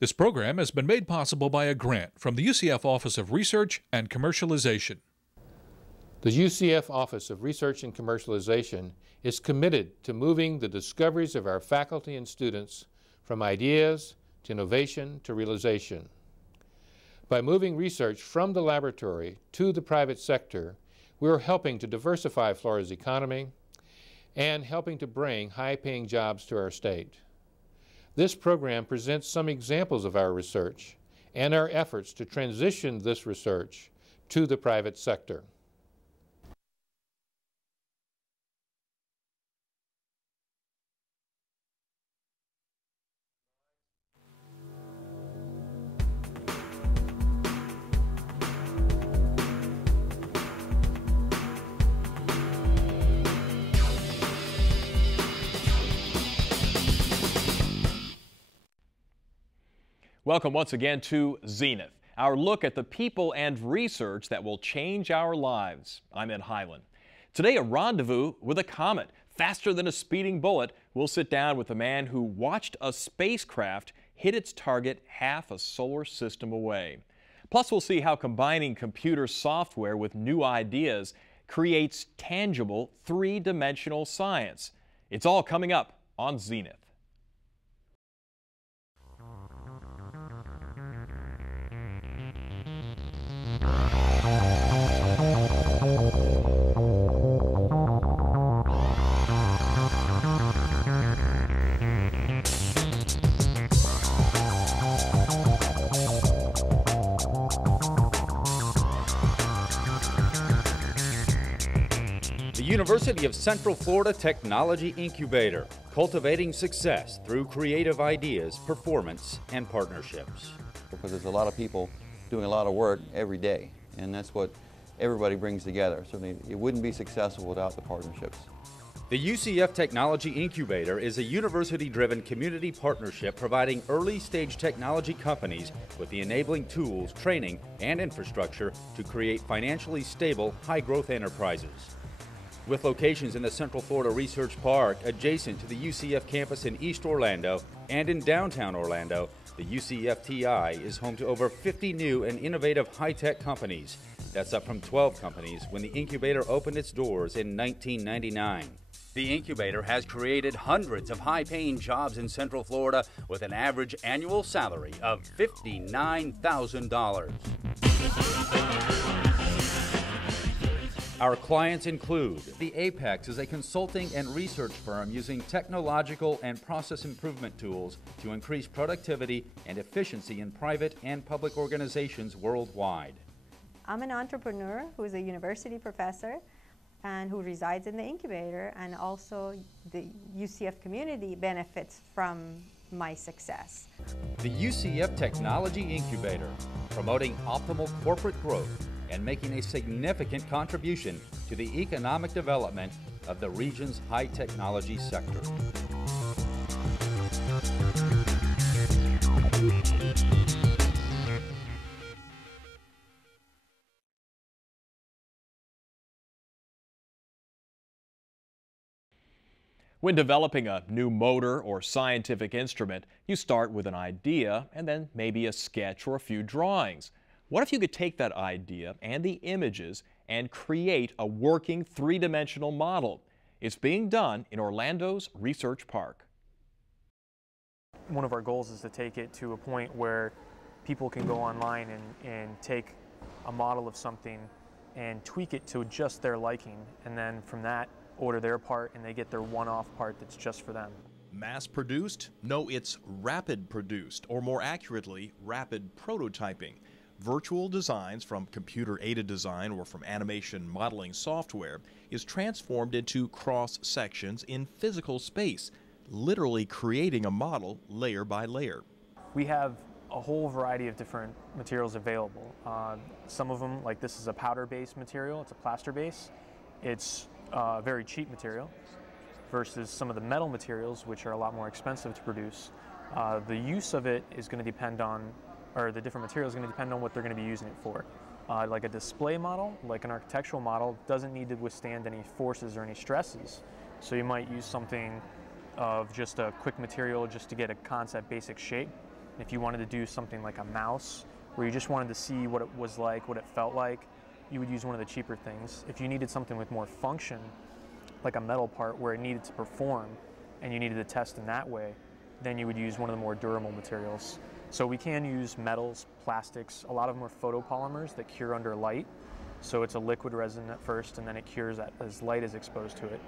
This program has been made possible by a grant from the UCF Office of Research and Commercialization. The UCF Office of Research and Commercialization is committed to moving the discoveries of our faculty and students from ideas to innovation to realization. By moving research from the laboratory to the private sector, we are helping to diversify Florida's economy and helping to bring high-paying jobs to our state. This program presents some examples of our research and our efforts to transition this research to the private sector. Welcome once again to Zenith, our look at the people and research that will change our lives. I'm Ed Highland. Today, a rendezvous with a comet. Faster than a speeding bullet, we'll sit down with a man who watched a spacecraft hit its target half a solar system away. Plus, we'll see how combining computer software with new ideas creates tangible three-dimensional science. It's all coming up on Zenith. The University of Central Florida Technology Incubator, cultivating success through creative ideas, performance, and partnerships. Because there's a lot of people doing a lot of work every day, and that's what everybody brings together. Certainly, it wouldn't be successful without the partnerships. The Ucf Technology Incubator is a university-driven community partnership providing early-stage technology companies with the enabling tools, training, and infrastructure to create financially stable, high-growth enterprises. With locations in the Central Florida Research Park, adjacent to the UCF campus in East Orlando and in downtown Orlando, the UCF-TI is home to over 50 new and innovative high-tech companies. That's up from 12 companies when the incubator opened its doors in 1999. The incubator has created hundreds of high-paying jobs in Central Florida with an average annual salary of $59,000. Our clients include the Apex is a consulting and research firm using technological and process improvement tools to increase productivity and efficiency in private and public organizations worldwide. I'm an entrepreneur who is a university professor and who resides in the incubator, and also the UCF community benefits from my success. The UCF Technology Incubator, promoting optimal corporate growth and making a significant contribution to the economic development of the region's high technology sector. When developing a new motor or scientific instrument, you start with an idea and then maybe a sketch or a few drawings. What if you could take that idea and the images and create a working three-dimensional model? It's being done in Orlando's Research Park. One of our goals is to take it to a point where people can go online and take a model of something and tweak it to just their liking, and then from that order their part, and they get their one-off part that's just for them. Mass-produced? No, it's rapid-produced, or more accurately, rapid prototyping. Virtual designs from computer-aided design or from animation modeling software is transformed into cross-sections in physical space, literally creating a model layer by layer. We have a whole variety of different materials available. Some of them, like this is a powder-based material, it's a plaster base. It's a very cheap material versus some of the metal materials, which are a lot more expensive to produce. The use of it is going to depend on, or the different materials is going to depend on what they're going to be using it for. Like a display model, like an architectural model, doesn't need to withstand any forces or any stresses. So you might use something of just a quick material just to get a concept basic shape. If you wanted to do something like a mouse, where you just wanted to see what it was like, what it felt like, you would use one of the cheaper things. If you needed something with more function, like a metal part where it needed to perform and you needed to test in that way, then you would use one of the more durable materials. So we can use metals, plastics. A lot of them are photopolymers that cure under light. So it's a liquid resin at first, and then it cures as light is exposed to it.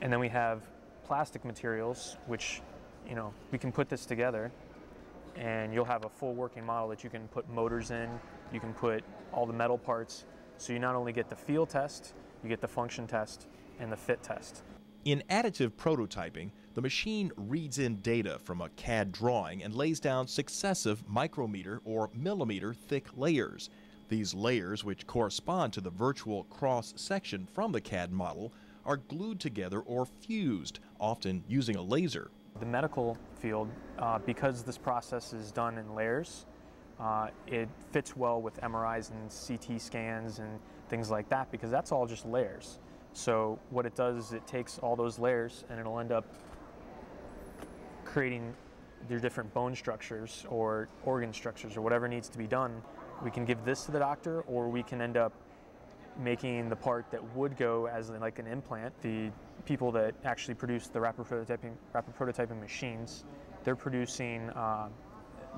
And then we have plastic materials, which, you know, we can put this together and you'll have a full working model that you can put motors in, you can put all the metal parts. So you not only get the feel test, you get the function test and the fit test. In additive prototyping, the machine reads in data from a CAD drawing and lays down successive micrometer or millimeter thick layers. These layers, which correspond to the virtual cross-section from the CAD model, are glued together or fused, often using a laser. The medical field, because this process is done in layers, it fits well with MRIs and CT scans and things like that, because that's all just layers. So what it does is it takes all those layers and it'll end up creating their different bone structures or organ structures or whatever needs to be done. We can give this to the doctor, or we can end up making the part that would go as like an implant. The people that actually produce the rapid prototyping machines, they're producing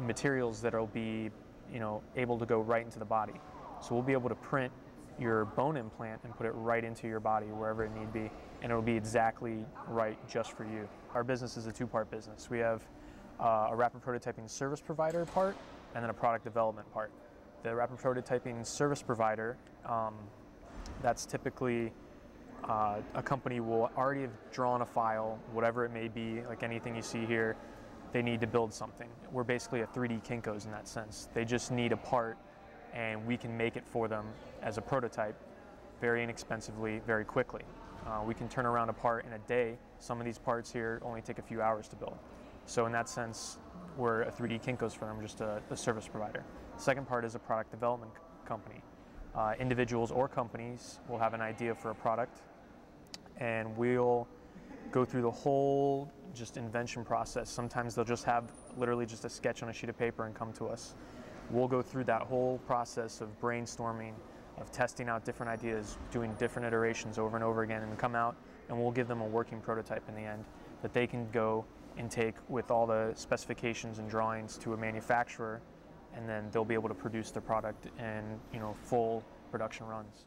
materials that will be, you know, able to go right into the body. So we'll be able to print your bone implant and put it right into your body wherever it need be, and it'll be exactly right just for you. Our business is a two-part business. We have a rapid prototyping service provider part and then a product development part. The rapid prototyping service provider, that's typically a company will already have drawn a file, whatever it may be, like anything you see here. They need to build something. We're basically a 3D Kinko's in that sense. They just need a part, and we can make it for them as a prototype very inexpensively, very quickly. We can turn around a part in a day. Some of these parts here only take a few hours to build. So in that sense, we're a 3D Kinko's for them, just a service provider. The second part is a product development company. Individuals or companies will have an idea for a product, and we'll go through the whole just invention process. Sometimes they'll just have literally just a sketch on a sheet of paper and come to us. We'll go through that whole process of brainstorming, of testing out different ideas, doing different iterations over and over again, and come out and we'll give them a working prototype in the end that they can go and take with all the specifications and drawings to a manufacturer, and then they'll be able to produce their product in, you know, full production runs.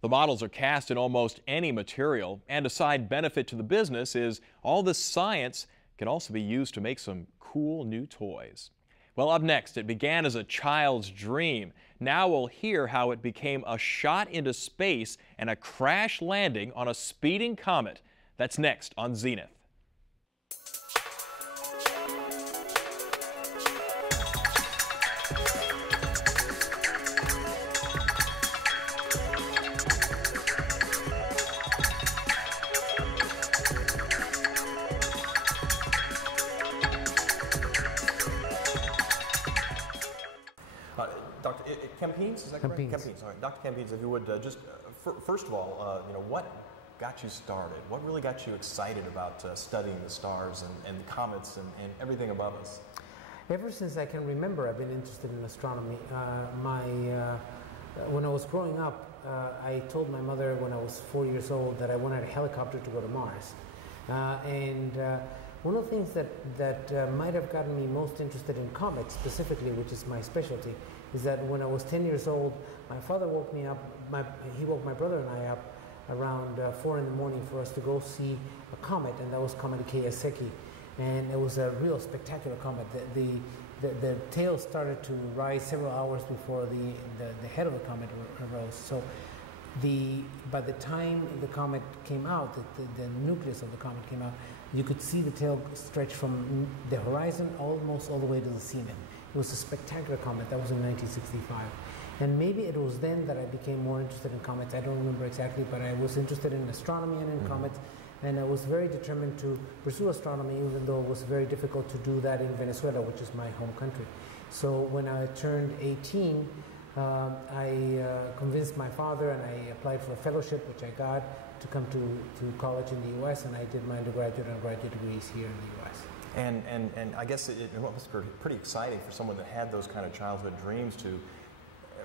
The models are cast in almost any material, and a side benefit to the business is all this science can also be used to make some cool new toys. Well, up next, it began as a child's dream. Now we'll hear how it became a shot into space and a crash landing on a speeding comet. That's next on Zenith. Dr. Campins, is that correct? Campins. All right, Dr. Campins, if you would just, first of all, you know, what got you started? What really got you excited about studying the stars and the comets and everything above us? Ever since I can remember, I've been interested in astronomy. When I was growing up, I told my mother when I was 4 years old that I wanted a helicopter to go to Mars. One of the things that might have gotten me most interested in comets specifically, which is my specialty, is that when I was 10 years old, my father woke me up, he woke my brother and I up around 4 in the morning for us to go see a comet, and that was Comet Kiyosaki. And it was a real spectacular comet. The tail started to rise several hours before the head of the comet arose. So by the time the comet came out, the nucleus of the comet came out, you could see the tail stretch from the horizon almost all the way to the zenith. It was a spectacular comet. That was in 1965. And maybe it was then that I became more interested in comets. I don't remember exactly, but I was interested in astronomy and in comets. And I was very determined to pursue astronomy, even though it was very difficult to do that in Venezuela, which is my home country. So when I turned 18, I convinced my father and I applied for a fellowship, which I got, to come to college in the U.S., and I did my undergraduate and graduate degrees here in the U.S. And I guess it must be pretty exciting for someone that had those kind of childhood dreams to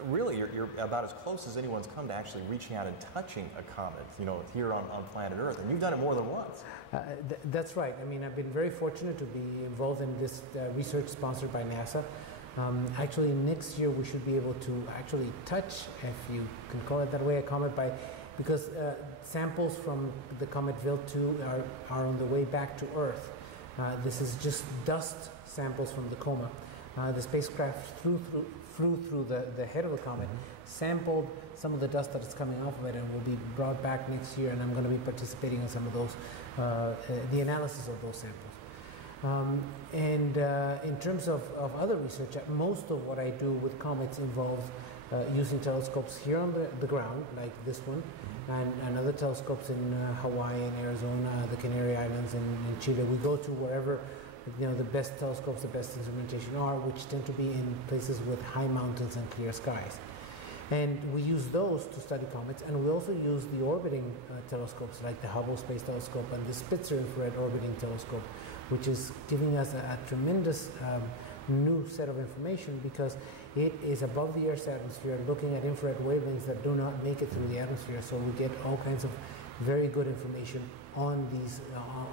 really, you're about as close as anyone's come to actually reaching out and touching a comet, you know, here on planet Earth. And you've done it more than once. That's right. I mean, I've been very fortunate to be involved in this research sponsored by NASA. Actually, next year we should be able to actually touch, if you can call it that way, a comet because samples from the comet Wild-2 are on the way back to Earth. This is just dust samples from the coma. The spacecraft flew through the head of the comet, sampled some of the dust that is coming off of it, and will be brought back next year, and I'm going to be participating in some of those, the analysis of those samples. In terms of other research, most of what I do with comets involves using telescopes here on the ground, like this one, and other telescopes in Hawaii and Arizona, the Canary Islands, and in Chile. We go to wherever the best telescopes, the best instrumentation are, which tend to be in places with high mountains and clear skies. And we use those to study comets, and we also use the orbiting telescopes like the Hubble Space Telescope and the Spitzer Infrared Orbiting Telescope, which is giving us a tremendous new set of information because it is above the Earth's atmosphere looking at infrared wavelengths that do not make it through the atmosphere. So we get all kinds of very good information on these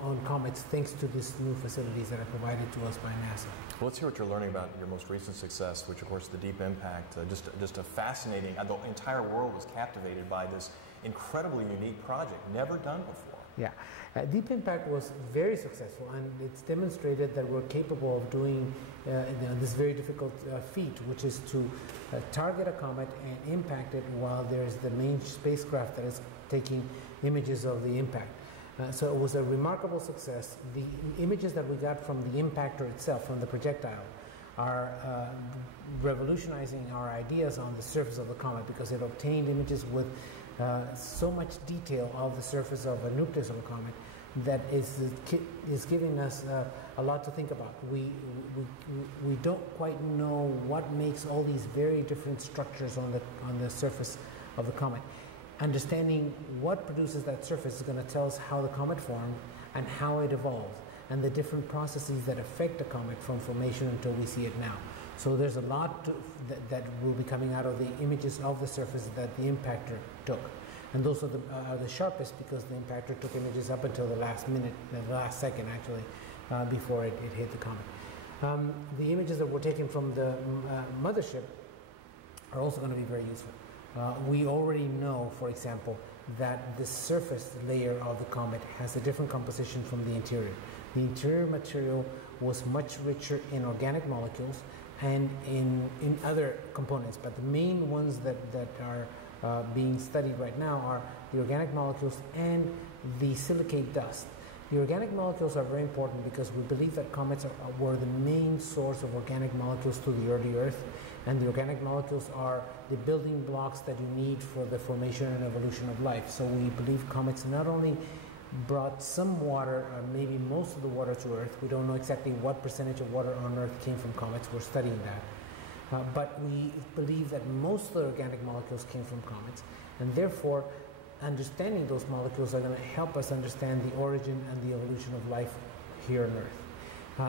on comets thanks to these new facilities that are provided to us by NASA. Well, let's hear what you're learning about your most recent success, which of course is the Deep Impact. Just a fascinating, the entire world was captivated by this incredibly unique project, never done before. Yeah, Deep Impact was very successful, and it's demonstrated that we're capable of doing this very difficult feat, which is to target a comet and impact it while there's the main spacecraft that is taking images of the impact. So it was a remarkable success. The images that we got from the impactor itself, from the projectile, are revolutionizing our ideas on the surface of the comet because it obtained images with so much detail of the surface of a nucleus of a comet that is giving us a lot to think about. We don't quite know what makes all these very different structures on the surface of the comet. Understanding what produces that surface is going to tell us how the comet formed and how it evolved, and the different processes that affect a comet from formation until we see it now. So there's a lot that will be coming out of the images of the surface that the impactor took. And those are the sharpest because the impactor took images up until the last minute, the last second actually, before it hit the comet. The images that were taken from the mothership are also going to be very useful. We already know, for example, that the surface layer of the comet has a different composition from the interior. The interior material was much richer in organic molecules and in other components, but the main ones that are being studied right now are the organic molecules and the silicate dust. The organic molecules are very important because we believe that comets were the main source of organic molecules to the early Earth, and the organic molecules are the building blocks that you need for the formation and evolution of life. So we believe comets not only brought some water, or maybe most of the water to Earth. We don't know exactly what percentage of water on Earth came from comets. We're studying that. But we believe that most of the organic molecules came from comets, and therefore understanding those molecules are going to help us understand the origin and the evolution of life here on Earth.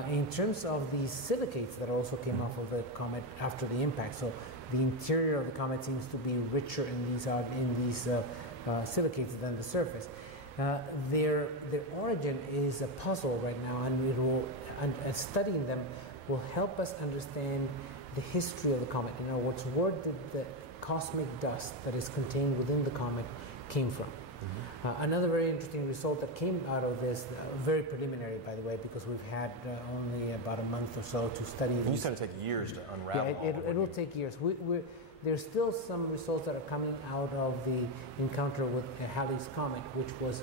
In terms of these silicates that also came off of the comet after the impact, so the interior of the comet seems to be richer in these silicates than the surface. Their origin is a puzzle right now, and studying them will help us understand the history of the comet. In other words, where did the cosmic dust that is contained within the comet came from? Another very interesting result that came out of this, very preliminary by the way, because we've had only about a month or so to study these. You said it'll take years to unravel. Yeah, it will take years. There's still some results that are coming out of the encounter with Halley's Comet, which was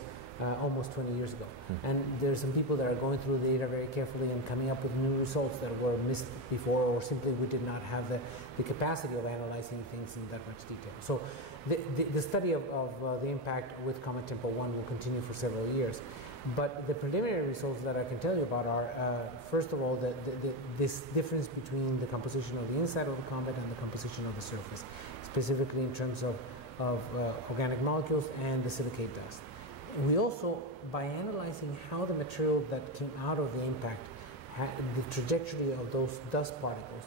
almost 20 years ago. And there's some people that are going through the data very carefully and coming up with new results that were missed before, or simply we did not have the capacity of analyzing things in that much detail. So the study of the impact with Comet Tempo 1 will continue for several years. But the preliminary results that I can tell you about are, first of all, this difference between the composition of the inside of the comet and the composition of the surface, specifically in terms of organic molecules and the silicate dust. We also, by analyzing how the material that came out of the impact the trajectory of those dust particles.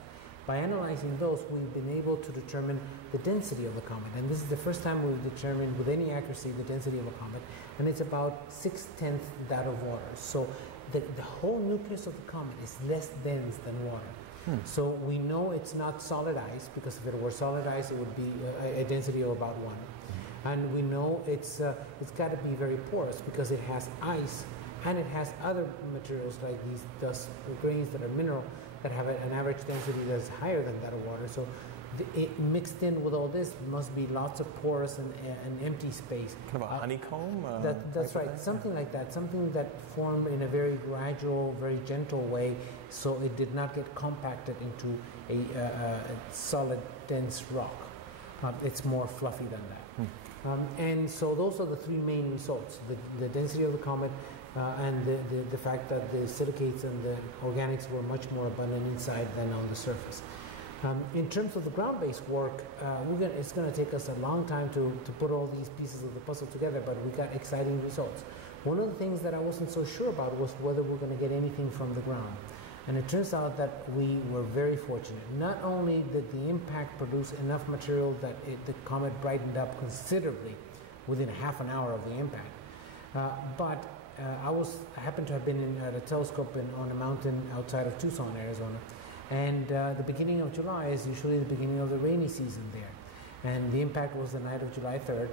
By analyzing those, we've been able to determine the density of the comet. And this is the first time we've determined with any accuracy the density of a comet. And it's about 6/10 that of water. So the whole nucleus of the comet is less dense than water. So we know it's not solid ice, because if it were solid ice, it would be a density of about 1. And we know it's got to be very porous, because it has ice and it has other materials like these dust grains that are mineral that have an average density that's higher than that of water. So it mixed in with all this must be lots of porous and empty space. Kind of a honeycomb? That's right, something like that. Something that formed in a very gradual, very gentle way, so it did not get compacted into a solid, dense rock. It's more fluffy than that. And so those are the three main results: the density of the comet, and the fact that the silicates and the organics were much more abundant inside than on the surface. In terms of the ground-based work, it's going to take us a long time to put all these pieces of the puzzle together, but we got exciting results. One of the things that I wasn't so sure about was whether we're going to get anything from the ground. And it turns out that we were very fortunate. Not only did the impact produce enough material that the comet brightened up considerably within half an hour of the impact, but I happened to have been at a telescope on a mountain outside of Tucson, Arizona, and the beginning of July is usually the beginning of the rainy season there, and the impact was the night of July 3rd,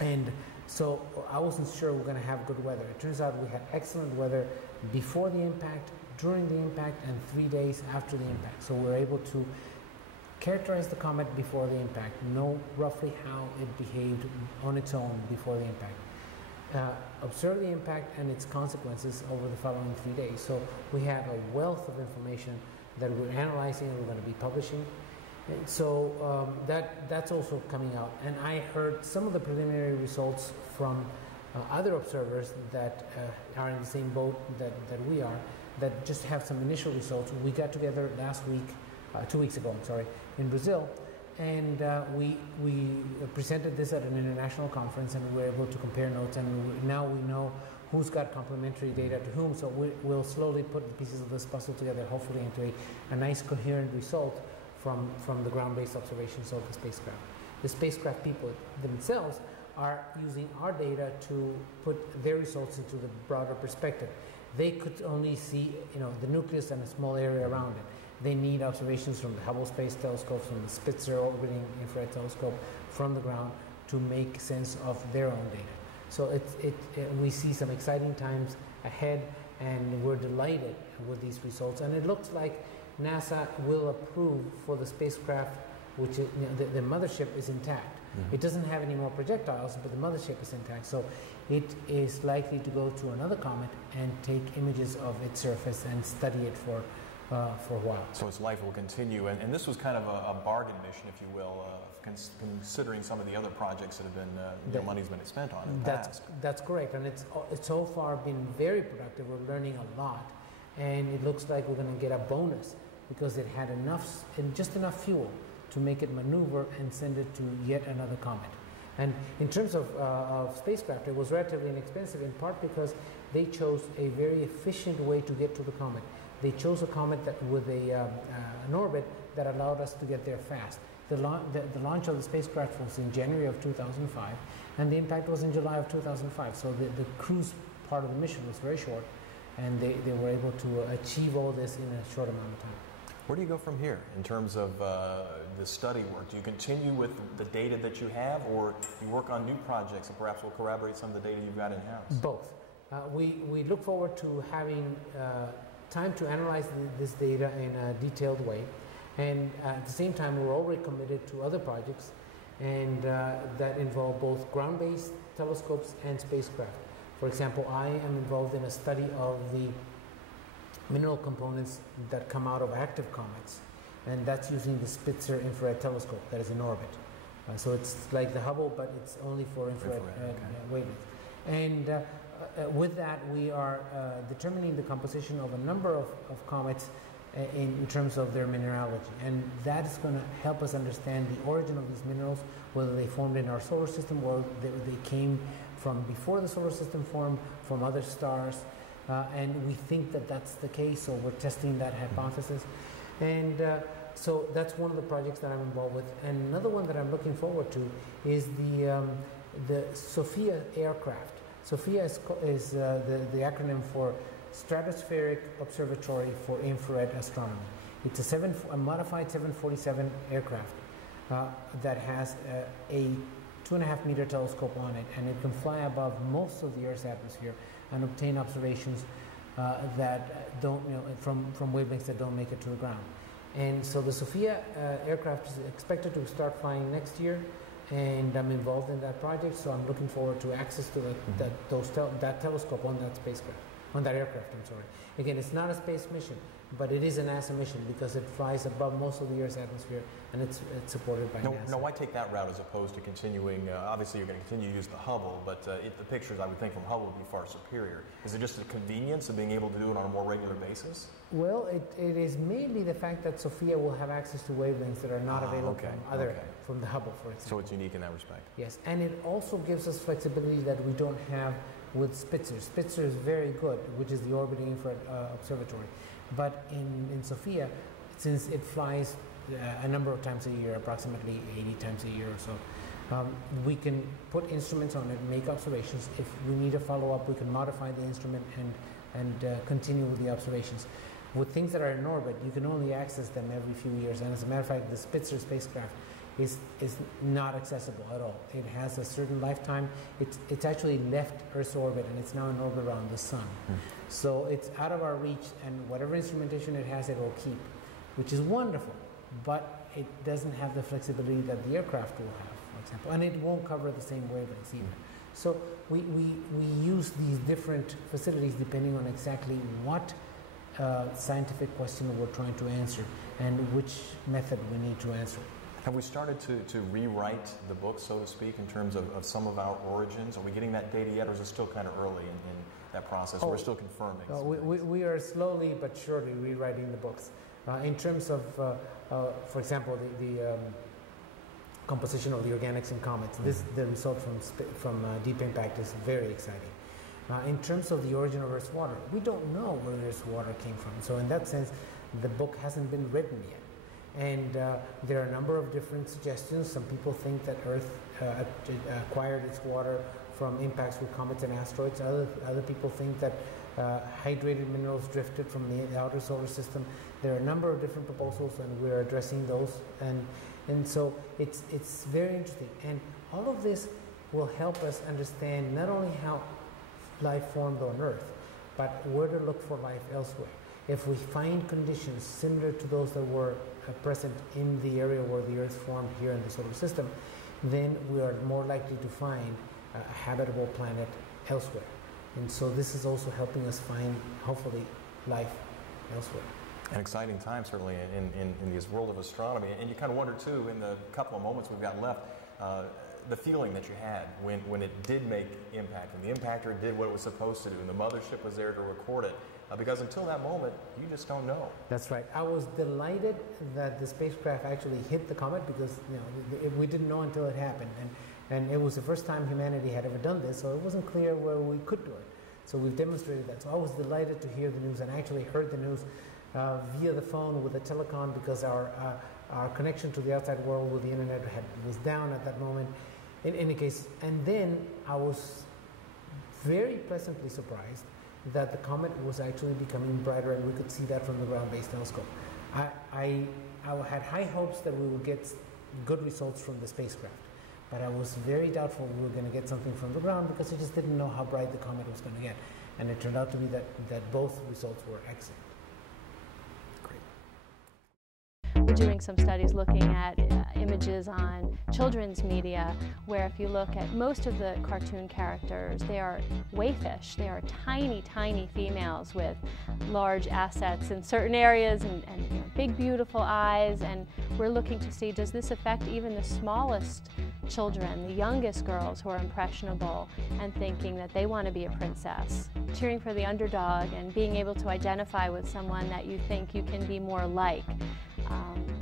and so I wasn't sure we're going to have good weather. It turns out we had excellent weather before the impact, during the impact, and 3 days after the impact. So we were able to characterize the comet before the impact, know roughly how it behaved on its own before the impact. Observe the impact and its consequences over the following 3 days. So we have a wealth of information that we're analyzing and we're going to be publishing. And so that's also coming out. And I heard some of the preliminary results from other observers that are in the same boat that we are, that just have some initial results. We got together last week, 2 weeks ago, I'm sorry, in Brazil. And we presented this at an international conference, and we were able to compare notes, and now we know who's got complementary data to whom, so we'll slowly put the pieces of this puzzle together, hopefully into a nice coherent result from the ground-based observations of the spacecraft. The spacecraft people themselves are using our data to put their results into the broader perspective. They could only see the nucleus and a small area around it. They need observations from the Hubble Space Telescope, from the Spitzer Orbiting Infrared Telescope, from the ground, to make sense of their own data. So we see some exciting times ahead, and we're delighted with these results. And it looks like NASA will approve for the spacecraft, which is, the mothership is intact. It doesn't have any more projectiles, but the mothership is intact. So it is likely to go to another comet and take images of its surface and study it for a while. So its life will continue, and this was kind of a bargain mission, if you will, considering some of the other projects that have been, money's been spent on in the past. That's correct, and it's so far been very productive. We're learning a lot, and it looks like we're going to get a bonus because it had just enough fuel to make it maneuver and send it to yet another comet. And in terms of spacecraft, it was relatively inexpensive, in part because they chose a very efficient way to get to the comet. They chose a comet with an orbit that allowed us to get there fast. The launch of the spacecraft was in January of 2005, and the impact was in July of 2005. So the cruise part of the mission was very short, and they were able to achieve all this in a short amount of time. Where do you go from here in terms of the study work? Do you continue with the data that you have, or you work on new projects that perhaps will corroborate some of the data you've got in-house? Both. We look forward to having time to analyze this data in a detailed way, and at the same time we're already committed to other projects and that involve both ground-based telescopes and spacecraft. For example, I am involved in a study of the mineral components that come out of active comets, and that's using the Spitzer Infrared Telescope that is in orbit. So it's like the Hubble, but it's only for infrared wavelengths. And with that, we are determining the composition of a number of comets in terms of their mineralogy. And that is going to help us understand the origin of these minerals, whether they formed in our solar system or they came from before the solar system formed, from other stars. and we think that that's the case, so we're testing that hypothesis. And so that's one of the projects that I'm involved with. And another one that I'm looking forward to is the Sofia Aircraft. Sofia is the acronym for Stratospheric Observatory for Infrared Astronomy. It's a modified 747 aircraft that has a 2.5-meter telescope on it, and it can fly above most of the Earth's atmosphere and obtain observations that don't, from wavelengths that don't make it to the ground. And so the Sofia aircraft is expected to start flying next year, and I'm involved in that project, so I'm looking forward to access to that telescope on that spacecraft, on that aircraft, I'm sorry. Again, it's not a space mission, but it is a NASA mission because it flies above most of the Earth's atmosphere, and it's supported by NASA. Now, why take that route as opposed to continuing, obviously you're going to continue to use the Hubble, but the pictures I would think from Hubble would be far superior. Is it just the convenience of being able to do it on a more regular basis? Well, it is mainly the fact that Sofia will have access to wavelengths that are not available from the Hubble, for example. So it's unique in that respect. Yes, and it also gives us flexibility that we don't have with Spitzer. Spitzer is very good, which is the orbiting infrared observatory. But in Sofia, since it flies a number of times a year, approximately 80 times a year or so, we can put instruments on it, make observations. If we need a follow-up, we can modify the instrument and continue with the observations. With things that are in orbit, you can only access them every few years. And as a matter of fact, the Spitzer spacecraft is not accessible at all. It has a certain lifetime. It's actually left Earth's orbit, and it's now in orbit around the sun. So it's out of our reach, and whatever instrumentation it has, it will keep, which is wonderful. But it doesn't have the flexibility that the aircraft will have, for example, and it won't cover the same wavelengths either. So we use these different facilities depending on exactly what scientific question we're trying to answer and which method we need to answer. Have we started to rewrite the book, so to speak, in terms of some of our origins? Are we getting that data yet, or is it still kind of early in that process? We're still confirming. We are slowly but surely rewriting the books. In terms of, for example, the composition of the organics in comets, the result from Deep Impact is very exciting. In terms of the origin of Earth's water, we don't know where Earth's water came from. So in that sense, the book hasn't been written yet. And there are a number of different suggestions. Some people think that Earth acquired its water from impacts with comets and asteroids. Other people think that hydrated minerals drifted from the outer solar system. There are a number of different proposals, and we're addressing those. And so it's very interesting. And all of this will help us understand not only how life formed on Earth, but where to look for life elsewhere. If we find conditions similar to those that were present in the area where the Earth formed here in the solar system, then we are more likely to find a habitable planet elsewhere. And so this is also helping us find, hopefully, life elsewhere. An exciting time, certainly, in this world of astronomy. And you kind of wonder, too, in the couple of moments we've got left, the feeling that you had when it did make impact, and the impactor did what it was supposed to do, and the mothership was there to record it. Because until that moment, you just don't know. That's right. I was delighted that the spacecraft actually hit the comet because we didn't know until it happened. And it was the first time humanity had ever done this, so it wasn't clear where we could do it. So we've demonstrated that. So I was delighted to hear the news, and I actually heard the news via the phone with a telecom because our connection to the outside world with the internet was down at that moment. In any case, and then I was very pleasantly surprised that the comet was actually becoming brighter, and we could see that from the ground-based telescope. I had high hopes that we would get good results from the spacecraft, but I was very doubtful we were going to get something from the ground because I just didn't know how bright the comet was going to get, and it turned out to be that both results were excellent. We're doing some studies looking at images on children's media, where if you look at most of the cartoon characters, they are wayfish. They are tiny, tiny females with large assets in certain areas and big, beautiful eyes. And we're looking to see, does this affect even the smallest children, the youngest girls who are impressionable and thinking that they want to be a princess? Cheering for the underdog and being able to identify with someone that you think you can be more like.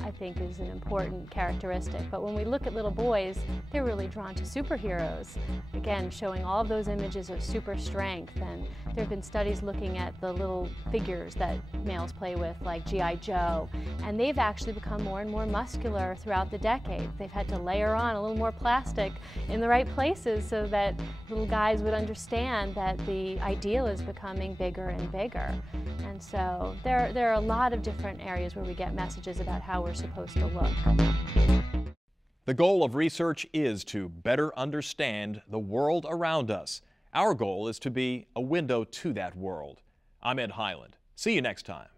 I think is an important characteristic. But when we look at little boys, they're really drawn to superheroes. Again, showing all of those images of super strength, and there have been studies looking at the little figures that males play with, like G.I. Joe, and they've actually become more and more muscular throughout the decade. They've had to layer on a little more plastic in the right places so that little guys would understand that the ideal is becoming bigger and bigger. And so there are a lot of different areas where we get messages about how we're supposed to look. The goal of research is to better understand the world around us. Our goal is to be a window to that world. I'm Ed Highland. See you next time.